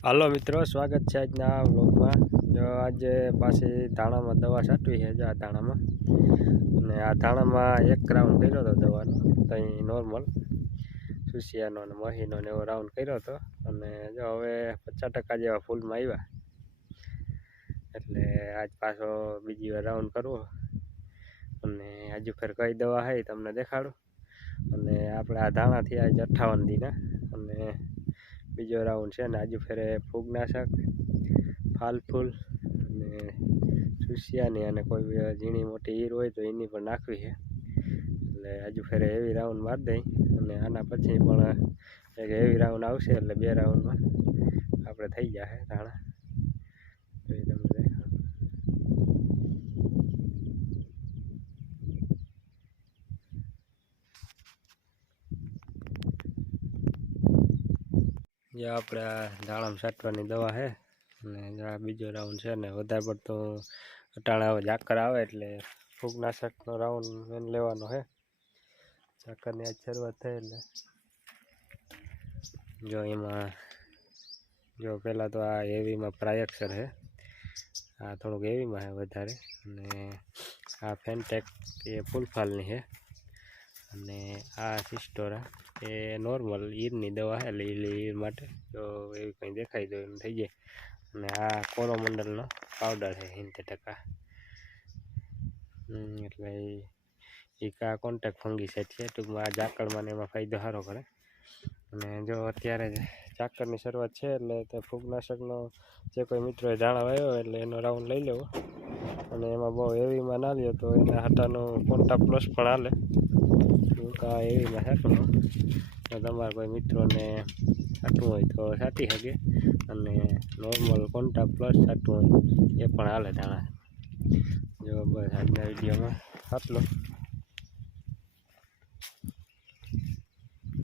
હાલો મિત્રો, સ્વાગત છે આજના વ્લોગમાં। જો આજે પાછી ધાણામાં દવા છાંટવી છે। જો આ ધાણામાં અને આ ધાણામાં એક રાઉન્ડ કર્યો હતો દવાનો, તો અહીં નોર્મલ સુસિયાનો અને મહીનો ને એવો રાઉન્ડ કર્યો હતો। અને જો હવે 50% જેવા ફૂલમાં આવ્યા, એટલે આજ પાછો બીજી વાર રાઉન્ડ કરવો। અને હજુ ફેર કઈ દવા છે તમને દેખાડું। અને આપણે આ ધાણાથી આજ 58 દીના અને બીજો રાઉન્ડ છે ને આજુ ફેરે ફૂગનાશક, ફાલફૂલ અને સુસિયાની અને કોઈ ઝીણી મોટી ઈર હોય તો એની પણ નાખવી છે। એટલે આજુ ફેરે હેવી રાઉન્ડ મારી દઈ અને આના પછી પણ એક હેવી રાઉન્ડ આવશે, એટલે 2 રાઉન્ડમાં આપણે થઈ જશે ધાણા। તો એ તમને દેખાડું। જે આપણે આ ધાણામાં છાંટવાની દવા છે અને આ બીજો રાઉન્ડ છે ને વધારે પડતો અટાણા ઝાકર આવે એટલે ફૂગનાશકનો રાઉન્ડ મેન લેવાનો છે। ઝાકરની આજ શરૂઆત થઈ એટલે જો એમાં જો પહેલાં તો આ હેવીમાં પ્રાયક્ષર છે, આ થોડુંક હેવીમાં છે વધારે। અને આ ફેન્ટેક એ ફૂલફાલની છે અને આ સિસ્ટોરા એ નોર્મલ ઈરની દવા છે, એટલે ઈર માટે જો એવી કંઈ દેખાય તો એમ થઈ જાય। અને આ કોરોમંડલનો પાવડર છે 70%, એટલે એ કા કોન્ટેક્ટ ફંગીસાઇડ છે। ટૂંકમાં આ ઝાકળમાં ને એમાં ફાયદો સારો કરે। અને જો અત્યારે ઝાકળની શરૂઆત છે એટલે તો ફૂગનાશકનો જે કોઈ મિત્રોએ ધાણા વાવ્યો એટલે એનો રાઉન્ડ લઈ લેવો। અને એમાં બહુ હેવીમાં ના લ્યો તો એના હાટાનું કોન્ટા પ્લસ પણ હાલે, ટૂંકા હેવીમાં છાંટવાનું। તો તમારા કોઈ મિત્રોને છાંટવું હોય તો છાંટી શકે, અને નોર્મલ કોન્ટા પ્લસ છાંટવું હોય એ પણ હાલે ધાણા। જો બસ આજના વિડીયોમાં આટલું।